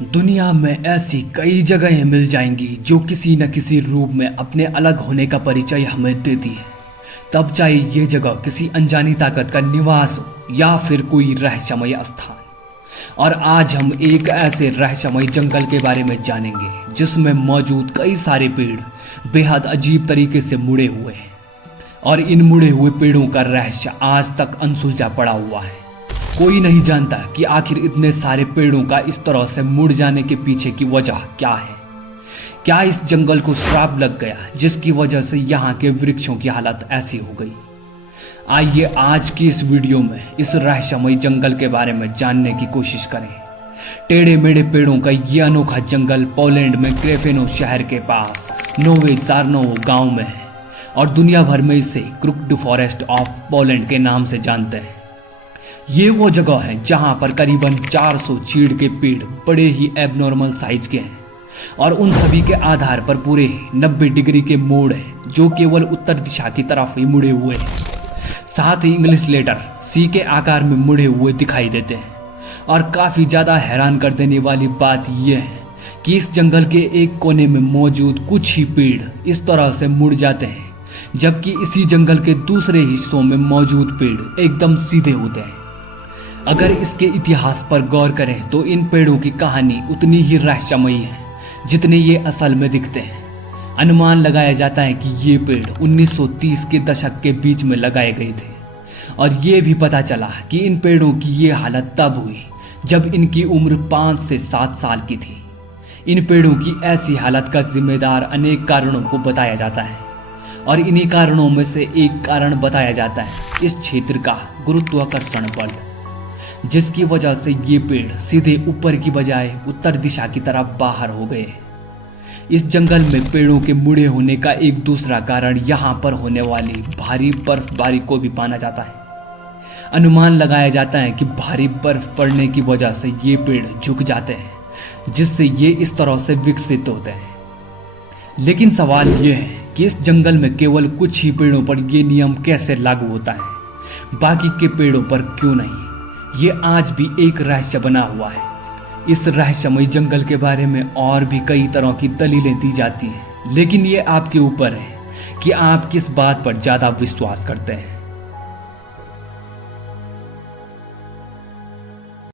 दुनिया में ऐसी कई जगहें मिल जाएंगी जो किसी न किसी रूप में अपने अलग होने का परिचय हमें देती है। तब चाहे ये जगह किसी अनजानी ताकत का निवास हो या फिर कोई रहस्यमय स्थान। और आज हम एक ऐसे रहस्यमय जंगल के बारे में जानेंगे जिसमें मौजूद कई सारे पेड़ बेहद अजीब तरीके से मुड़े हुए हैं। और इन मुड़े हुए पेड़ों का रहस्य आज तक अनसुलझा पड़ा हुआ है। कोई नहीं जानता कि आखिर इतने सारे पेड़ों का इस तरह से मुड़ जाने के पीछे की वजह क्या है। क्या इस जंगल को श्राप लग गया जिसकी वजह से यहाँ के वृक्षों की हालत ऐसी हो गई। आइए आज की इस वीडियो में इस रहस्यमय जंगल के बारे में जानने की कोशिश करें। टेढ़े मेढ़े पेड़ों का ये अनोखा जंगल पोलैंड में ग्रेफेनो शहर के पास नोवे ज़ारनोव गांव में है और दुनिया भर में इसे क्रुक्ड फॉरेस्ट ऑफ पोलैंड के नाम से जानते हैं। ये वो जगह है जहां पर करीबन 400 चीड़ के पेड़ बड़े ही एबनॉर्मल साइज के हैं और उन सभी के आधार पर पूरे 90 डिग्री के मोड़ हैं जो केवल उत्तर दिशा की तरफ ही मुड़े हुए हैं। साथ ही इंग्लिश लेटर सी के आकार में मुड़े हुए दिखाई देते हैं। और काफ़ी ज़्यादा हैरान कर देने वाली बात यह है कि इस जंगल के एक कोने में मौजूद कुछ ही पेड़ इस तरह से मुड़ जाते हैं, जबकि इसी जंगल के दूसरे हिस्सों में मौजूद पेड़ एकदम सीधे होते हैं। अगर इसके इतिहास पर गौर करें तो इन पेड़ों की कहानी उतनी ही रहस्यमयी है जितने ये असल में दिखते हैं। अनुमान लगाया जाता है कि ये पेड़ 1930 के दशक के बीच में लगाए गए थे और ये भी पता चला कि इन पेड़ों की ये हालत तब हुई जब इनकी उम्र 5 से 7 साल की थी। इन पेड़ों की ऐसी हालत का जिम्मेदार अनेक कारणों को बताया जाता है और इन्हीं कारणों में से एक कारण बताया जाता है इस क्षेत्र का गुरुत्वाकर्षण बल, जिसकी वजह से ये पेड़ सीधे ऊपर की बजाय उत्तर दिशा की तरफ बाहर हो गए। इस जंगल में पेड़ों के मुड़े होने का एक दूसरा कारण यहाँ पर होने वाली भारी बर्फबारी को भी माना जाता है। अनुमान लगाया जाता है कि भारी बर्फ पड़ने की वजह से ये पेड़ झुक जाते हैं, जिससे ये इस तरह से विकसित होते हैं। लेकिन सवाल ये है कि इस जंगल में केवल कुछ ही पेड़ों पर यह नियम कैसे लागू होता है, बाकी के पेड़ों पर क्यों नहीं? ये आज भी एक रहस्य बना हुआ है। इस रहस्यमय जंगल के बारे में और भी कई तरह की दलीलें दी जाती हैं, लेकिन ये आपके ऊपर है कि आप किस बात पर ज़्यादा विश्वास करते हैं।